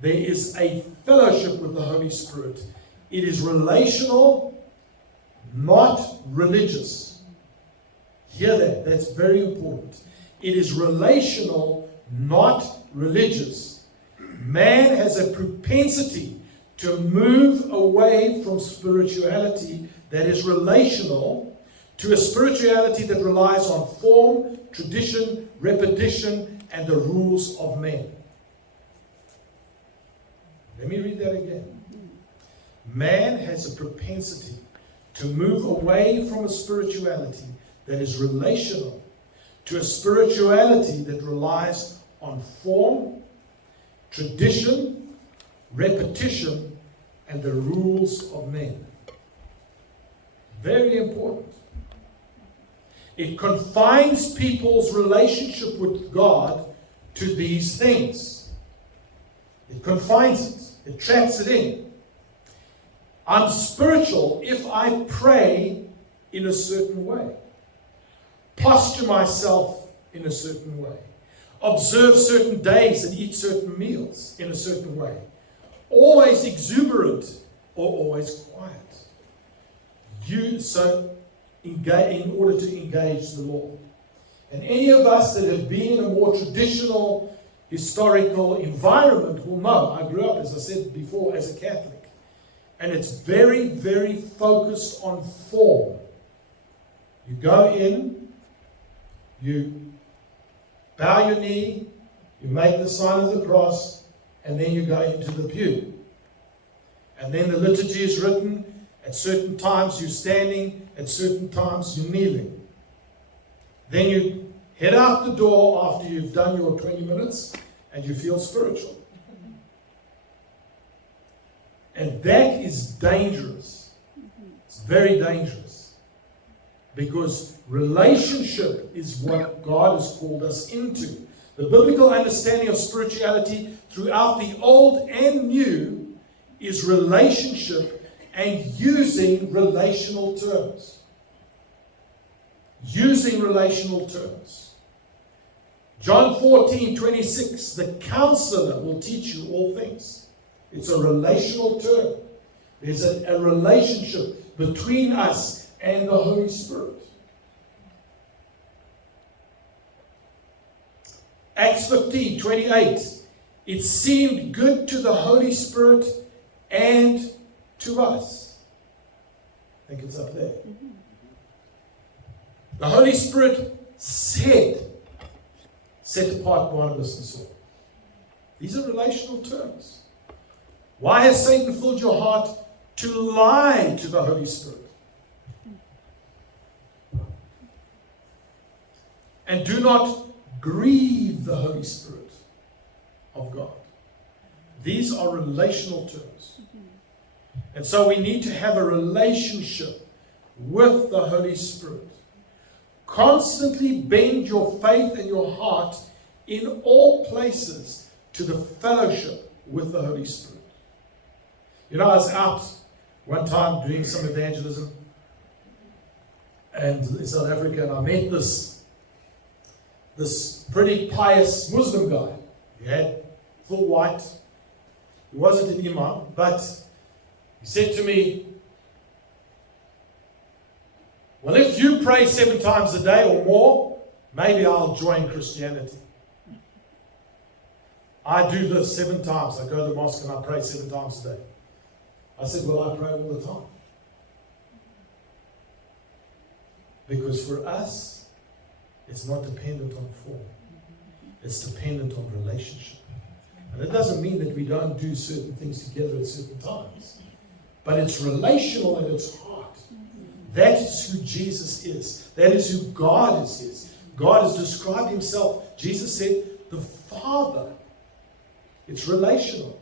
there is a fellowship with the Holy Spirit. It is relational, not religious. Hear that. That's very important. It is relational, not religious. Man has a propensity to move away from spirituality that is relational to a spirituality that relies on form, tradition, repetition, and the rules of men. Let me read that again. Man has a propensity to move away from a spirituality that is relational to a spirituality that relies on form, tradition, repetition, and the rules of men. Very important. It confines people's relationship with God to these things. It confines it. It traps it in. I'm spiritual if I pray in a certain way, posture myself in a certain way, observe certain days and eat certain meals in a certain way, always exuberant or always quiet. In order to engage the Lord. And any of us that have been in a more traditional, historical environment will know. I grew up, as I said before, as a Catholic. And it's very, very focused on form. You go in, you bow your knee, you make the sign of the cross, and then you go into the pew. And then the liturgy is written. At certain times you're standing, at certain times you're kneeling. Then you head out the door after you've done your 20 minutes and you feel spiritual. And that is dangerous. It's very dangerous. Because relationship is what God has called us into. The biblical understanding of spirituality throughout the Old and New is relationship and using relational terms. Using relational terms. John 14:26, the counselor will teach you all things. It's a relational term. There's a relationship between us and the Holy Spirit. Acts 15:28, it seemed good to the Holy Spirit and to us. I think it's up there. The Holy Spirit said, set apart Barnabas and Saul. These are relational terms. Why has Satan filled your heart to lie to the Holy Spirit? And do not grieve the Holy Spirit of God. These are relational terms. And so we need to have a relationship with the Holy Spirit. Constantly bend your faith and your heart in all places to the fellowship with the Holy Spirit. You know, I was out one time doing some evangelism and in South Africa, and I met this pretty pious Muslim guy. He had full white. He wasn't an imam, but he said to me, well, if you pray 7 times a day or more, maybe I'll join Christianity. I do this 7 times. I go to the mosque and I pray 7 times a day. I said, well, I pray all the time. Because for us, it's not dependent on form. It's dependent on relationship. And it doesn't mean that we don't do certain things together at certain times. But it's relational at its heart. That is who Jesus is. That is who God is. God has described himself. Jesus said, the Father. It's relational.